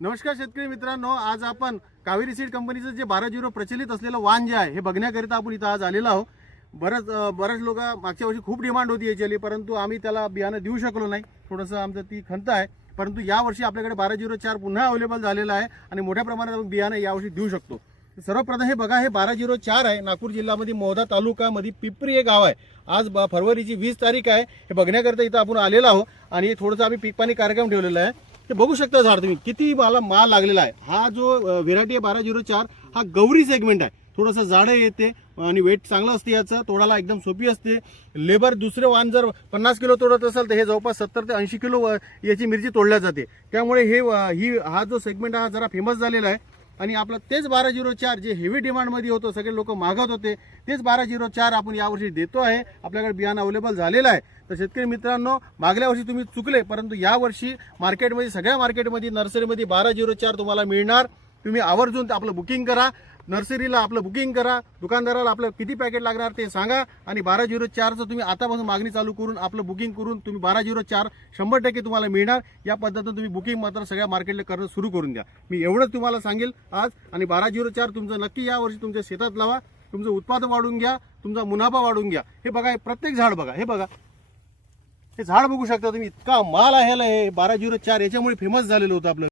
नमस्कार शेतकरी मित्रांनो, आज आपण कावेरी सीड कंपनीचं जे 12-0 प्रचलित असलेलं वाण जे आहे हे बघण्याकरिता आपण इथं आज आलेलो आहोत। बरेच लोक मागच्या वर्षी खूप डिमांड होती याची, परंतु आम्ही त्याला बियाणं देऊ शकलो नाही। थोडंसं आमचं ती खंत आहे, परंतु या वर्षी आपल्याकडे 1204 पुन्हा अवेलेबल झालेलं आहे आणि मोठ्या प्रमाणात आपण बियाणं यावर्षी देऊ शकतो। सर्वप्रथम हे बघा, हे 1204 आहे। नागपूर जिल्ह्यामध्ये मोहदा तालुक्यामध्ये पिपरी हे गाव आहे। आज फरवरीची 20 तारीख आहे। हे बघण्याकरिता इथं आपण आलेलो आहोत आणि थोडंसं आम्ही पीक पाणी कार्यक्रम ठेवलेला आहे। हे बघू शकता झाड तुम्ही, किती माल लागलेला आहे। हा जो व्हेरायटी आहे 1204 हा गौरी सेगमेंट आहे। थोडंसं जाडं येते आणि वेट चांगलं असते, याचं तोडायला एकदम सोपी असते। लेबर दुसरे वाण जर 50 किलो तोडत असेल तर हे जवळपास 70 ते 80 किलो याची मिरची तोडल्या जाते। त्यामुळे हा जो सेगमेंट हा जरा फेमस झालेला आहे आणि आपलं तेच 1204 जे हेवी डिमांडमध्ये होतं, सगळे लोक मागत होते, तेच 1204 आपण यावर्षी देतो आहे। आपल्याकडे बियाणं अवेलेबल झालेलं आहे। तर शेतकरी मित्रांनो, मागल्या वर्षी तुम्ही चुकले, परंतु यावर्षी मार्केटमध्ये सगळ्या मार्केटमध्ये नर्सरीमध्ये 1204 तुम्हाला मिळणार। तुम्ही आवर्जून आपलं बुकिंग करा, नर्सरीला आपलं बुकिंग करा, दुकानदाराला आपलं किती पॅकेट लागणार ते सांगा आणि 1204चं तुम्ही आतापासून मागणी चालू करून आपलं बुकिंग करून तुम्ही 1204 100% तुम्हाला मिळणार। या पद्धतीने तुम्ही बुकिंग मात्र सगळ्या मार्केटला करणं सुरू करून द्या। मी एवढंच तुम्हाला सांगेल आज। आणि 1204 तुमचं नक्की यावर्षी तुमच्या शेतात लावा, तुमचं उत्पादन वाढून घ्या, तुमचा मुनाफा वाढून घ्या। हे बघा, प्रत्येक झाड बघा, हे बघा, हे झाड बघू शकता तुम्ही, इतका माल आहे। हे 1204 याच्यामुळे फेमस झालेलं होतं आपलं।